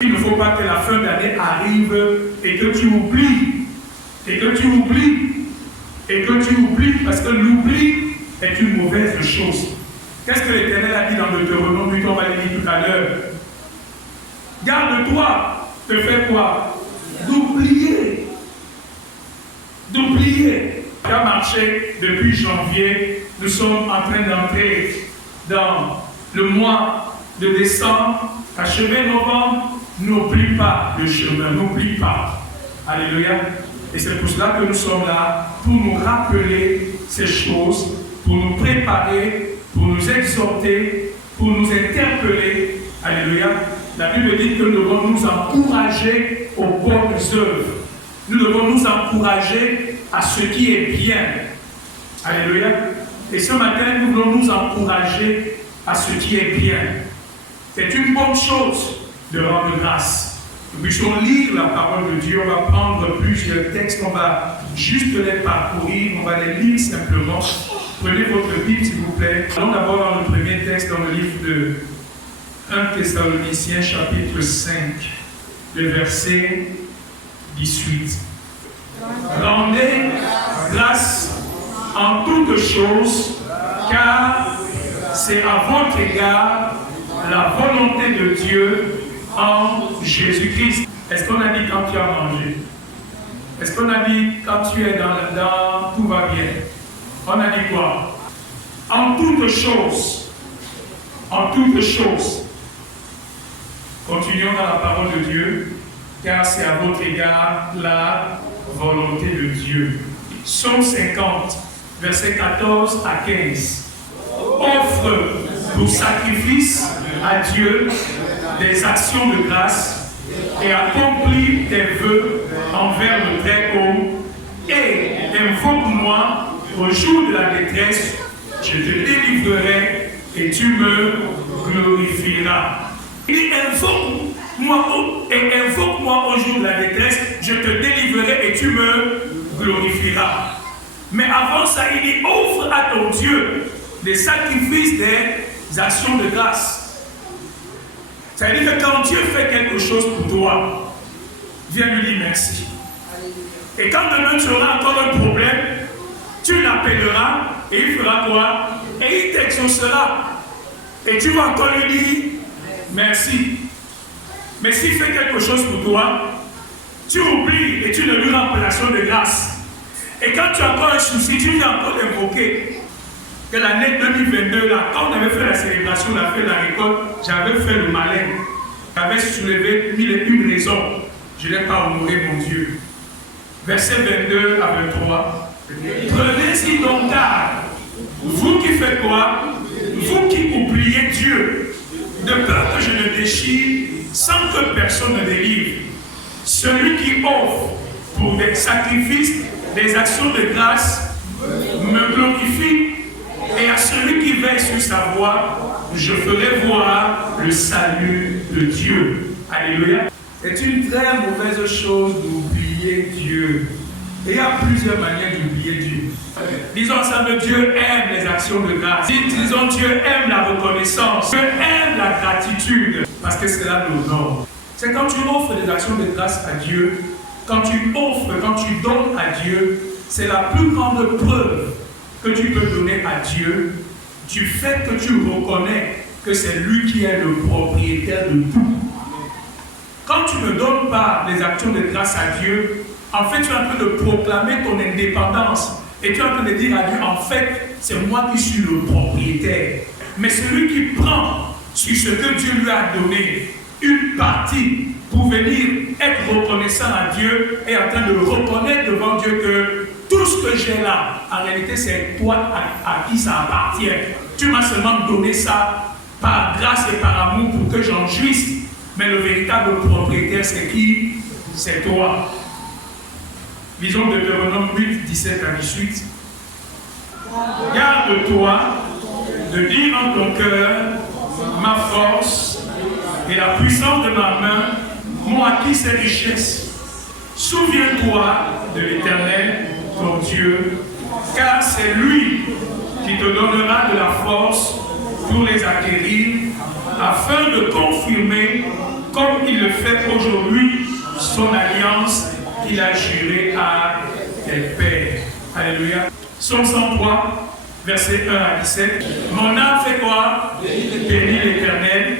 Il ne faut pas que la fin d'année arrive et que tu oublies. Parce que l'oubli est une mauvaise chose. Qu'est-ce que l'Éternel a dit dans Deutéronome 8, on va le dire tout à l'heure? Garde-toi de faire quoi? D'oublier. Tu as marché depuis janvier, nous sommes en train d'entrer dans le mois de décembre, achever novembre, n'oublie pas le chemin, n'oublie pas. Alléluia. Et c'est pour cela que nous sommes là, pour nous rappeler ces choses, pour nous préparer, pour nous exhorter, pour nous interpeller. Alléluia. La Bible dit que nous devons nous encourager aux bonnes œuvres. Nous devons nous encourager à ce qui est bien. Alléluia. Et ce matin, nous voulons nous encourager à ce qui est bien. C'est une bonne chose de rendre grâce. Nous puissions lire la parole de Dieu. On va prendre plusieurs textes. On va juste les parcourir. On va les lire simplement. Prenez votre Bible, s'il vous plaît. Allons d'abord dans le premier texte, dans le livre de 1 Thessaloniciens, chapitre 5, le verset 18. Rendez grâce en toutes choses, car c'est à votre égard la volonté de Dieu en Jésus-Christ. Est-ce qu'on a dit quand tu as mangé? Est-ce qu'on a dit quand tu es dans tout va bien? On a dit quoi? En toutes choses. En toutes choses. Continuons dans la parole de Dieu, car c'est à votre égard la volonté de Dieu. Psaume 50, versets 14 à 15. Offre pour sacrifice à Dieu des actions de grâce et accomplis tes vœux envers le Très-Haut et invoque-moi au jour de la détresse, je te délivrerai et tu me glorifieras. Il invoque-moi au jour de la détresse, je te délivrerai et tu me glorifieras. Mais avant ça, il dit, offre à ton Dieu des sacrifices, des actions de grâce. Ça veut dire que quand Dieu fait quelque chose pour toi, viens lui dire merci. Et quand demain tu auras encore un problème, tu l'appelleras et il fera quoi? Et il t'exaucera. Et tu vas encore lui dire merci. Mais s'il fait quelque chose pour toi, tu oublies et tu ne lui rends pas l'action de grâce. Et quand tu as encore un souci, tu viens encore d'invoquer que l'année 2022, là, quand on avait fait la célébration, la fête de la récolte, j'avais fait le malin. J'avais soulevé mille et une raisons. Je n'ai pas honoré mon Dieu. Verset 22 à 23. Prenez-y donc garde. Vous qui faites quoi? Vous qui oubliez Dieu, de peur que je ne déchire sans que personne ne délivre. Celui qui offre pour des sacrifices, des actions de grâce, me glorifie, et à celui qui veille sur sa voie, je ferai voir le salut de Dieu. Alléluia. C'est une très mauvaise chose d'oublier Dieu. Et il y a plusieurs manières d'oublier Dieu. Disons ensemble, Dieu aime les actions de grâce. Disons, Dieu aime la reconnaissance. Dieu aime la gratitude. Parce que c'est là l'honneur. C'est quand tu offres des actions de grâce à Dieu, quand tu offres, quand tu donnes à Dieu, c'est la plus grande preuve que tu peux donner à Dieu du fait que tu reconnais que c'est lui qui est le propriétaire de tout. Quand tu ne donnes pas les actions de grâce à Dieu, en fait, tu es en train de proclamer ton indépendance. Et tu es en train de dire à Dieu, en fait, c'est moi qui suis le propriétaire. Mais celui qui prend sur ce que Dieu lui a donné une partie pour venir être reconnaissant à Dieu et en train de reconnaître devant Dieu que tout ce que j'ai là, en réalité, c'est toi à qui ça appartient. Tu m'as seulement donné ça par grâce et par amour pour que j'en jouisse. Mais le véritable propriétaire, c'est qui? C'est toi. Lisons Deutéronome 8, 17 à 18. Garde-toi de dire en ton cœur, ma force et la puissance de ma main m'ont acquis ces richesses. Souviens-toi de l'Éternel, ton Dieu, car c'est lui qui te donnera de la force pour les acquérir, afin de confirmer comme il le fait aujourd'hui, son alliance qu'il a jurée à tes pères. Alléluia. Psaume 103, versets 1 à 17. Mon âme fait quoi? Bénis l'Éternel.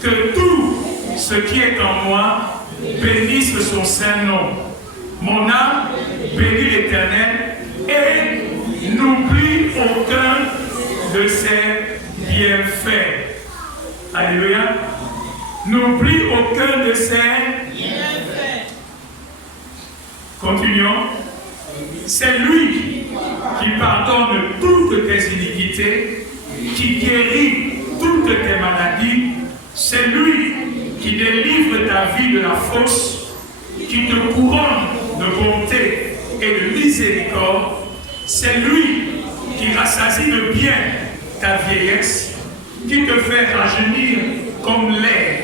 Que tout ce qui est en moi bénisse son saint nom. Mon âme bénit l'Éternel et n'oublie aucun de ses bienfaits. Alléluia. N'oublie aucun de ses bienfaits. Continuons. C'est lui qui pardonne toutes tes iniquités, qui guérit toutes tes maladies. C'est lui qui délivre ta vie de la fosse, qui te couronne de bonté et de miséricorde. C'est lui qui rassasie de bien ta vieillesse, qui te fait rajeunir comme l'air.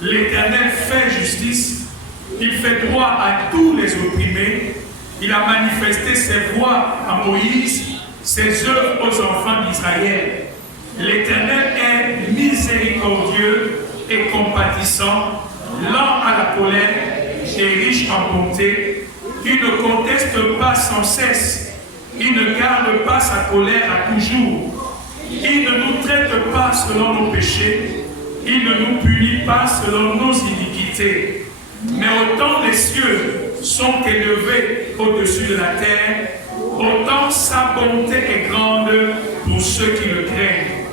L'Éternel fait justice, il fait droit à tous les opprimés. Il a manifesté ses voies à Moïse, ses œuvres aux enfants d'Israël. L'Éternel est miséricordieux et compatissant, lent à la colère et riche en bonté. Il ne conteste pas sans cesse. Il ne garde pas sa colère à toujours. Il ne nous traite pas selon nos péchés. Il ne nous punit pas selon nos iniquités. Mais autant les cieux sont élevés au-dessus de la terre, autant sa bonté est grande pour ceux qui le craignent.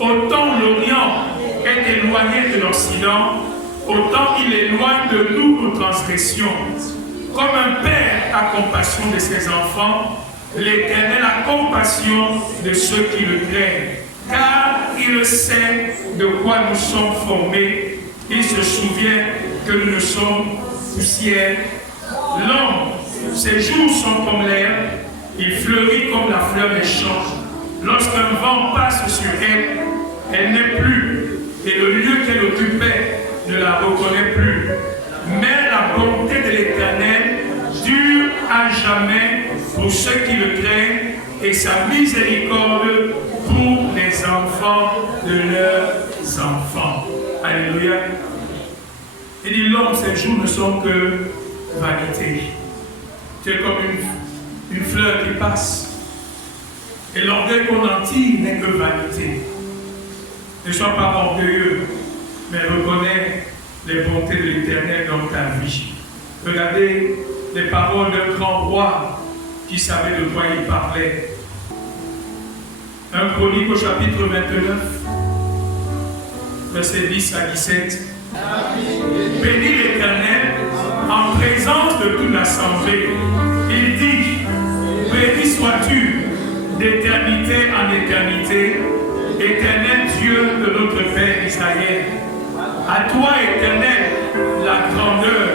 Autant l'Orient est éloigné de l'Occident, autant il éloigne de nous nos transgressions. Comme un père a compassion de ses enfants, l'Éternel a compassion de ceux qui le craignent. Car il sait de quoi nous sommes formés, il se souvient que nous sommes poussière. L'homme, ses jours sont comme l'herbe, il fleurit comme la fleur des champs. Lorsqu'un vent passe sur elle, elle n'est plus, et le lieu qu'elle occupait ne la reconnaît plus. Mais la bonté de l'Éternel dure à jamais pour ceux qui le craignent, et sa miséricorde pour les enfants de leurs enfants. Alléluia. Il dit, l'homme, ses jours ne sont que vanité. Tu es comme une fleur qui passe. Et l'orgueil qu'on en tire n'est que vanité. Ne sois pas orgueilleux, mais reconnais les bontés de l'Éternel dans ta vie. Regardez les paroles d'un grand roi qui savait de quoi il parlait. 1 Chronique au chapitre 29, versets 10 à 17. Bénis l'Éternel en présence de toute l'assemblée. Il dit, béni sois-tu d'éternité en éternité, Éternel Dieu de notre Père Israël. À toi, Éternel, la grandeur,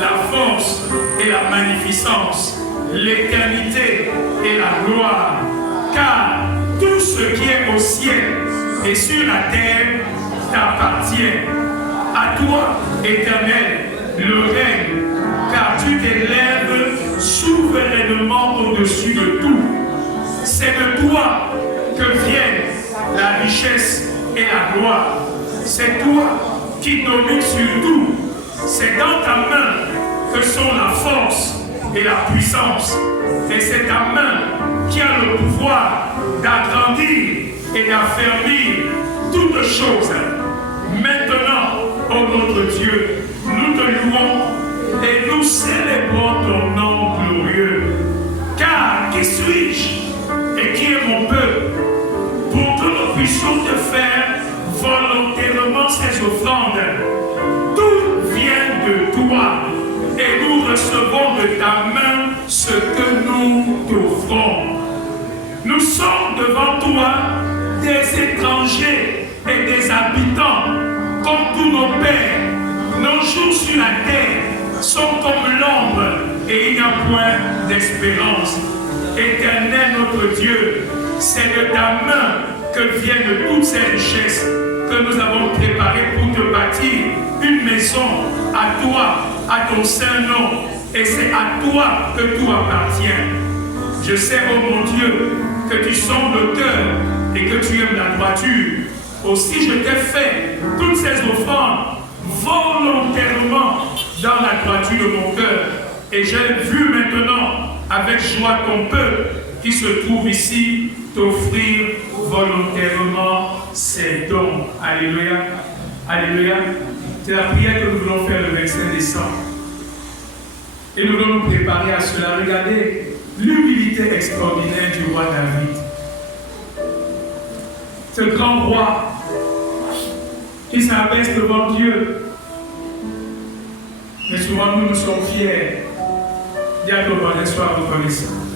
la force et la magnificence, l'éternité et la gloire, car tout ce qui est au ciel et sur la terre t'appartient. À toi, Éternel, le règne, car tu t'élèves souverainement au-dessus de tout. C'est de toi que viennent la richesse et la gloire. C'est toi qui domines sur tout. C'est dans ta main que sont la force et la puissance. Et c'est ta main qui a le pouvoir d'agrandir et d'affermir toutes choses. Maintenant, ô notre Dieu, nous te louons et nous célébrons ton nom glorieux. Car qui suis-je et qui est mon peuple pour que nous puissions te faire volontairement ces offrandes? Tout vient de toi et nous recevons de ta main ce que nous t'offrons. Nous sommes devant toi des étrangers et des habitants comme tous nos pères. Nos jours sur la terre sont comme l'ombre et il n'y a point d'espérance. Éternel notre Dieu, c'est de ta main que viennent toutes ces richesses que nous avons préparées pour te bâtir une maison à toi, à ton saint nom, et c'est à toi que tout appartient. Je sais, ô mon Dieu, que tu sondes le cœur et que tu aimes la droiture. Aussi je t'ai fait toutes ces offrandes volontairement dans la droiture de mon cœur. Et j'ai vu maintenant avec joie ton peuple qui se trouve ici t'offrir volontairement ses dons. Alléluia. Alléluia. C'est la prière que nous voulons faire le 25 décembre. Et nous voulons nous préparer à cela. Regardez l'humilité extraordinaire du roi David. Ce grand roi qui s'abaisse devant Dieu. Mais souvent nous sommes fiers. Dis à ton voisin, sois reconnaissant.